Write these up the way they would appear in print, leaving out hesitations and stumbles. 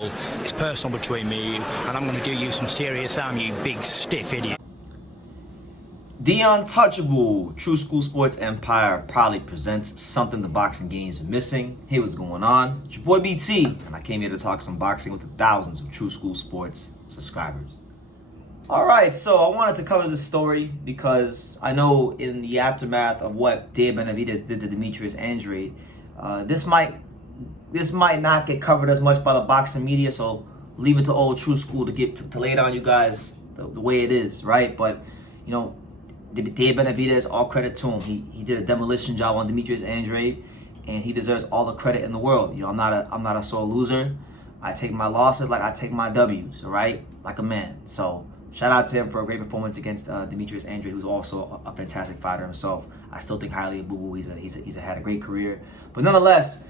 It's personal between me and you, and I'm going to do you some serious harm, you big stiff idiot. The untouchable True School Sports Empire proudly presents something the boxing game's missing. Hey, what's going on? It's your boy BT, and I came here to talk some boxing with the thousands of True School Sports subscribers. Alright, so I wanted to cover this story because I know in the aftermath of what David Benavidez did to Demetrius Andrade, this might not get covered as much by the boxing media, so leave it to old True School to lay it on you guys the way it is, right? But, you know, David Benavidez, all credit to him. He did a demolition job on Demetrius Andrade, and he deserves all the credit in the world. You know, I'm not a sore loser. I take my losses like I take my W's, all right? Like a man. So shout out to him for a great performance against Demetrius Andrade, who's also a fantastic fighter himself. I still think highly of Boo Boo. He's had a great career, but nonetheless,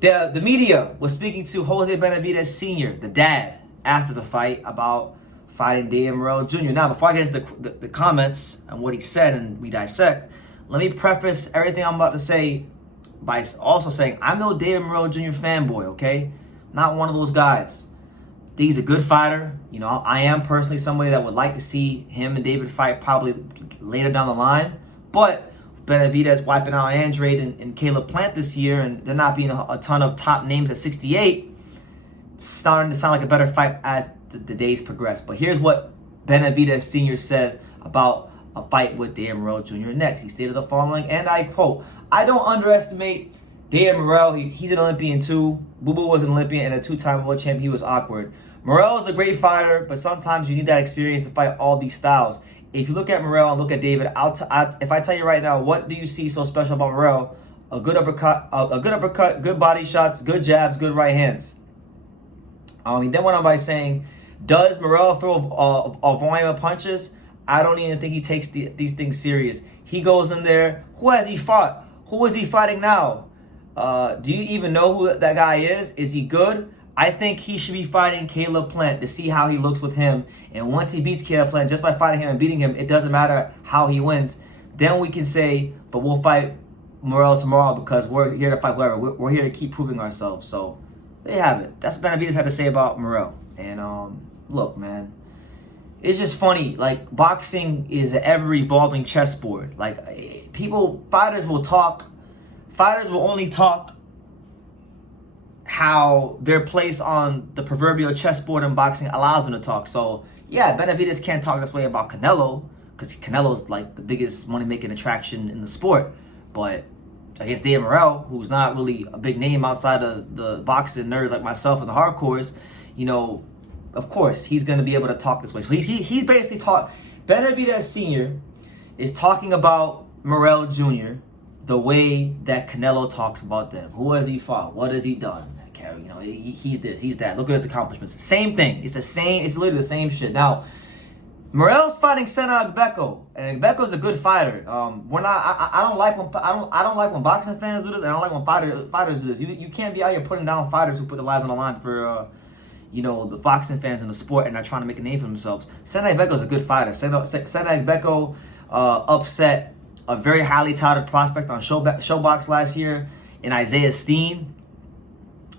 the media was speaking to Jose Benavidez Sr., the dad, after the fight about fighting David Morrell Jr. Now, before I get into the comments and what he said and we dissect, let me preface everything I'm about to say by also saying I'm no David Morrell Jr. fanboy, okay? Not one of those guys. I think he's a good fighter. You know, I am personally somebody that would like to see him and David fight probably later down the line, but Benavidez wiping out Andrade and Caleb Plant this year, and there not being a ton of top names at 68, it's starting to sound like a better fight as the days progress. But here's what Benavidez Sr. said about a fight with David Morrell Jr. next. He stated the following, and I quote, "I don't underestimate David Morrell. He's an Olympian too. Boo Boo was an Olympian and a two-time world champion. He was awkward. Morrell is a great fighter, but sometimes you need that experience to fight all these styles. If you look at Morrell and look at David, if I tell you right now, what do you see so special about Morrell? A good uppercut, good body shots, good jabs, good right hands." He then went on by saying, "Does Morrell throw a volume of punches? I don't even think he takes these things serious. He goes in there. Who has he fought? Who is he fighting now? Do you even know who that guy is? Is he good? I think he should be fighting Caleb Plant to see how he looks with him. And once he beats Caleb Plant, just by fighting him and beating him, it doesn't matter how he wins. Then we can say, but we'll fight Morrell tomorrow because we're here to fight whoever. We're here to keep proving ourselves." So there you have it. That's what Benavidez had to say about Morrell. And look, man, it's just funny. Like, boxing is an ever-evolving chessboard. Like, fighters will only talk how their place on the proverbial chessboard in boxing allows them to talk. So, yeah, Benavidez can't talk this way about Canelo because Canelo's like the biggest money-making attraction in the sport. But against David Morrell, who's not really a big name outside of the boxing nerds like myself and the hardcores, you know, of course, he's going to be able to talk this way. So he basically Benavidez Sr. is talking about Morrell Jr. the way that Canelo talks about them. Who has he fought? What has he done? You know, he's this, he's that. Look at his accomplishments. Same thing. It's literally the same shit. Now, Morrell's fighting Sena Agbeko, and Agbeko's a good fighter. I don't like when boxing fans do this, and I don't like when fighters do this. You can't be out here putting down fighters who put their lives on the line for you know, the boxing fans in the sport and are trying to make a name for themselves. Sena Agbeko's a good fighter. Sena Agbeko upset a very highly touted prospect on Showbox last year in Isaiah Steen,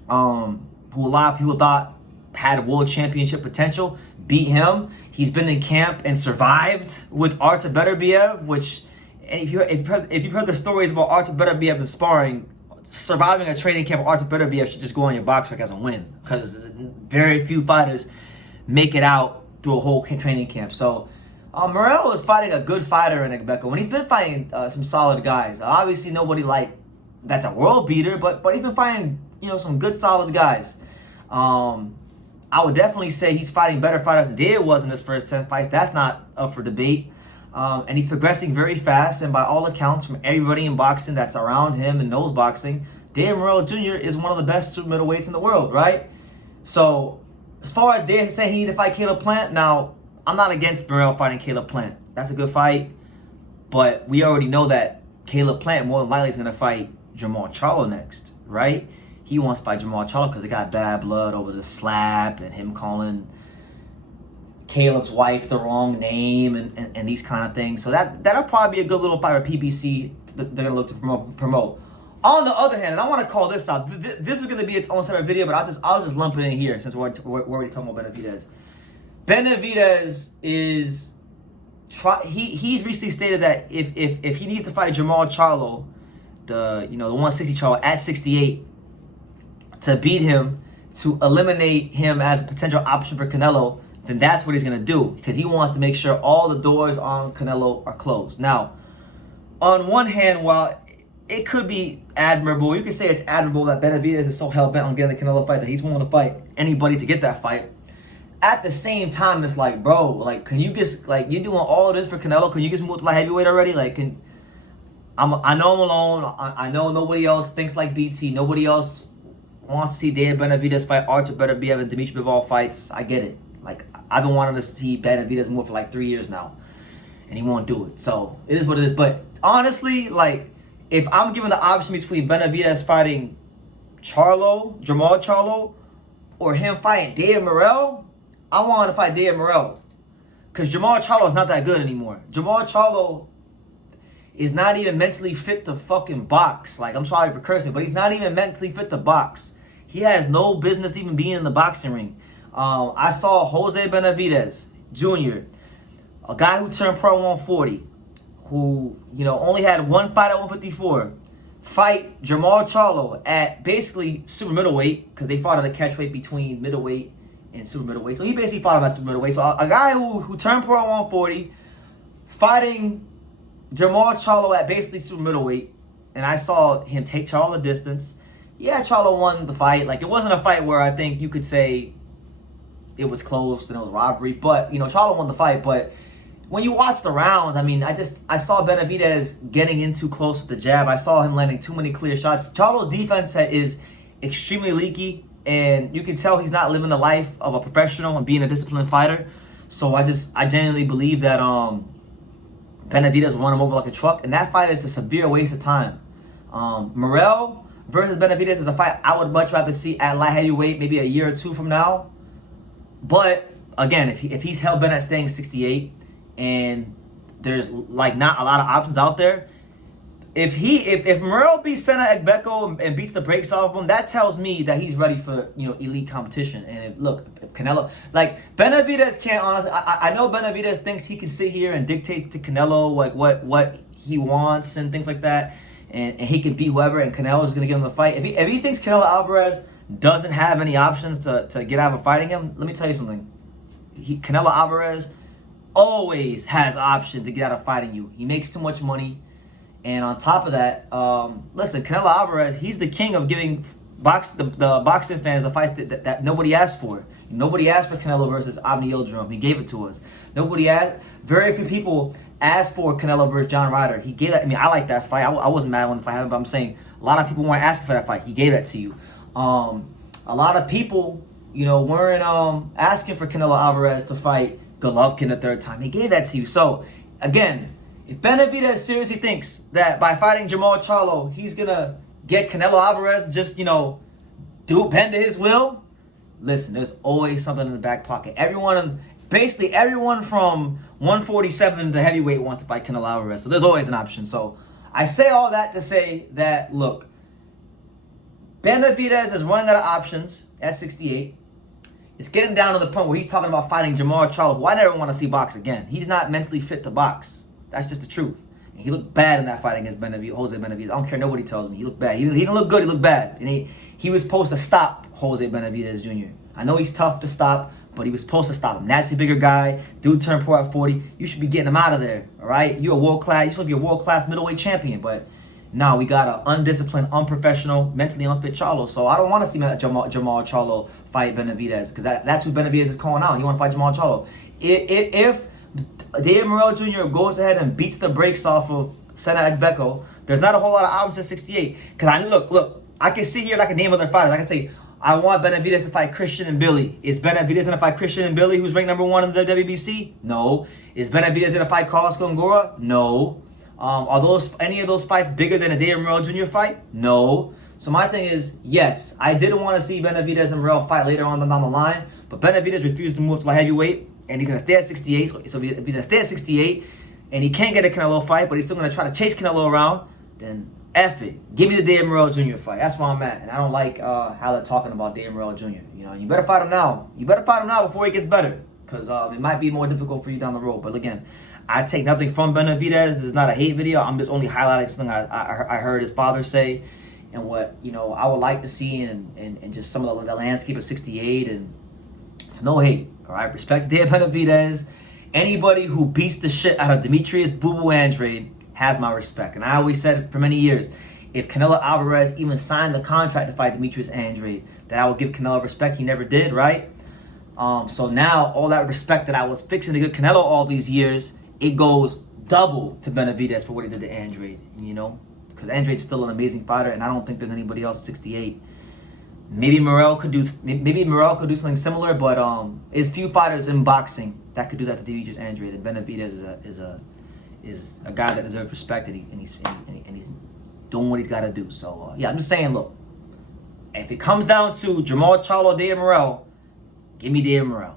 who a lot of people thought had world championship potential. Beat him. He's been in camp and survived with Artur Beterbiev, which, and if you've heard the stories about Artur Beterbiev and sparring, surviving a training camp with Artur Beterbiev should just go on your box record as a win, because very few fighters make it out through a whole training camp. So Morrell is fighting a good fighter in Agbeko, and he's been fighting some solid guys. Obviously, nobody like that's a world beater, but he's been fighting, you know, some good solid guys. I would definitely say he's fighting better fighters than David was in his first 10 fights. That's not up for debate. And he's progressing very fast, and by all accounts, from everybody in boxing that's around him and knows boxing, David Morrell Jr. is one of the best super middleweights in the world, right? So, as far as David saying he need to fight Caleb Plant, now, I'm not against Morrell fighting Caleb Plant. That's a good fight, but we already know that Caleb Plant more than likely is going to fight Jamal Charlo next, right? He wants to fight Jamal Charlo because they got bad blood over the slap and him calling Caleb's wife the wrong name and these kind of things. So that'll probably be a good little fight for PBC they're going to look to promote. On the other hand, and I want to call this out. This is going to be its own separate video, but I'll just lump it in here since we're already talking about Benavidez. Benavidez is he's recently stated that if he needs to fight Jermall Charlo, the 160 Charlo at 68, to beat him, to eliminate him as a potential option for Canelo, then that's what he's going to do, because he wants to make sure all the doors on Canelo are closed. Now, on one hand, while it could be admirable, you could say it's admirable that Benavidez is so hell-bent on getting the Canelo fight that he's willing to fight anybody to get that fight. At the same time, it's like, bro, like, can you just, like, you're doing all of this for Canelo? Can you just move to light heavyweight already? Like, I know I'm alone. I know nobody else thinks like BT. Nobody else wants to see David Benavidez fight Artur Beterbiev and Dimitri Bivol fights. I get it. Like, I've been wanting to see Benavidez move for like 3 years now, and he won't do it. So it is what it is. But honestly, like, if I'm given the option between Benavidez fighting Jermall Charlo, or him fighting David Morrell, I want to fight David Morrell, because Jermall Charlo is not that good anymore. Jermall Charlo is not even mentally fit to fucking box. Like, I'm sorry for cursing, but he's not even mentally fit to box. He has no business even being in the boxing ring. I saw Jose Benavidez Jr., a guy who turned pro 140, who, only had one fight at 154, fight Jermall Charlo at basically super middleweight, because they fought at a catch weight between middleweight and super middleweight. So he basically fought him at super middleweight. So a guy who turned pro at 140, fighting Jermall Charlo at basically super middleweight, and I saw him take Charlo the distance. Yeah, Charlo won the fight. Like, it wasn't a fight where I think you could say it was close and it was robbery, but Charlo won the fight. But when you watch the rounds, I mean, I saw Benavidez getting in too close with the jab. I saw him landing too many clear shots. Charlo's defense is extremely leaky, and you can tell he's not living the life of a professional and being a disciplined fighter. So I genuinely believe that Benavidez will run him over like a truck, and that fight is a severe waste of time. Morrell versus Benavidez is a fight I would much rather see at light heavyweight, maybe a year or two from now. But again, if he's hell bent at staying 68, and there's like not a lot of options out there, if Morrell beats Sena Ekbeko and beats the brakes off him, that tells me that he's ready for elite competition. And if Canelo, like, Benavidez can't honestly. I know Benavidez thinks he can sit here and dictate to Canelo like what he wants and things like that, and he can beat whoever, and Canelo is gonna give him the fight. If he thinks Canelo Alvarez doesn't have any options to get out of fighting him, let me tell you something. Canelo Alvarez always has options to get out of fighting you. He makes too much money. And on top of that, listen, Canelo Alvarez, he's the king of giving the boxing fans the fights that nobody asked for. Nobody asked for Canelo versus Avni Yildirim. He gave it to us. Very few people asked for Canelo versus John Ryder. He gave that. I mean, I like that fight. I wasn't mad when the fight happened, but I'm saying a lot of people weren't asking for that fight. He gave that to you. A lot of people, weren't asking for Canelo Alvarez to fight Golovkin the third time. He gave that to you. So, again, if Benavidez seriously thinks that by fighting Jermall Charlo, he's going to get Canelo Alvarez just, bend to his will, listen, there's always something in the back pocket. Basically everyone from 147 to heavyweight wants to fight Canelo Alvarez. So there's always an option. So I say all that to say that, look, Benavidez is running out of options at 68. It's getting down to the point where he's talking about fighting Jermall Charlo, who I never want to see box again. He's not mentally fit to box. That's just the truth. And he looked bad in that fight against Jose Benavidez. I don't care, nobody tells me. He looked bad. He didn't look good, he looked bad. And he was supposed to stop Jose Benavidez Jr. I know he's tough to stop, but he was supposed to stop him. Naturally bigger guy, dude turned pro at 40. You should be getting him out of there, all right? You're supposed to be a world-class middleweight champion, but now we got an undisciplined, unprofessional, mentally unfit Charlo. So I don't want to see Jermall Charlo fight Benavidez, because that's who Benavidez is calling out. He want to fight Jermall Charlo. If David Morrell Jr. goes ahead and beats the brakes off of Sena Ekbeko, there's not a whole lot of options at 68. Because look, I can sit here and I can name other fighters. I can say, I want Benavidez to fight Christian and Billy. Is Benavidez going to fight Christian and Billy, who's ranked number 1 in the WBC? No. Is Benavidez going to fight Carlos Gongora? No. Are any of those fights bigger than a David Morrell Jr. fight? No. So my thing is, yes, I didn't want to see Benavidez and Morrell fight later on down the line, but Benavidez refused to move to light heavyweight, and he's going to stay at 68. So if he's going to stay at 68, and he can't get a Canelo fight, but he's still going to try to chase Canelo around, then F it. Give me the David Morrell Jr. fight. That's where I'm at. And I don't like how they're talking about David Morrell Jr. You know, you better fight him now. You better fight him now before he gets better. Because it might be more difficult for you down the road. But again, I take nothing from Benavidez. This is not a hate video. I'm just only highlighting something I heard his father say. And what, you know, I would like to see and just some of the landscape of 68. And it's no hate. All right? Respect to David Benavidez. Anybody who beats the shit out of Demetrius Boo Boo Andrade has my respect. And I always said for many years, if Canelo Alvarez even signed the contract to fight Demetrius Andrade, that I would give Canelo respect. He never did, right? So now all that respect that I was fixing to give Canelo all these years, it goes double to Benavidez for what he did to Andrade, you know? Because Andrade's still an amazing fighter, and I don't think there's anybody else at 68. Maybe Morrell could do something similar, but there's few fighters in boxing that could do that to Demetrius Andrade, and Benavidez is a guy that deserves respect, and he's doing what he's got to do. So yeah, I'm just saying, look, if it comes down to Jamal Charlo or David Morrell, give me David Morrell.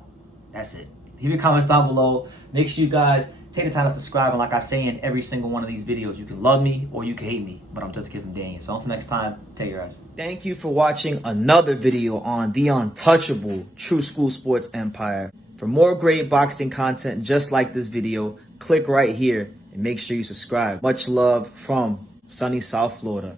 That's it. Leave your comments down below. Make sure you guys take the time to subscribe, and like I say in every single one of these videos, you can love me or you can hate me, but I'm just giving Dane. So until next time, take your ass. Thank you for watching another video on the untouchable True School Sports Empire. For more great boxing content just like this video, click right here and make sure you subscribe. Much love from sunny South Florida.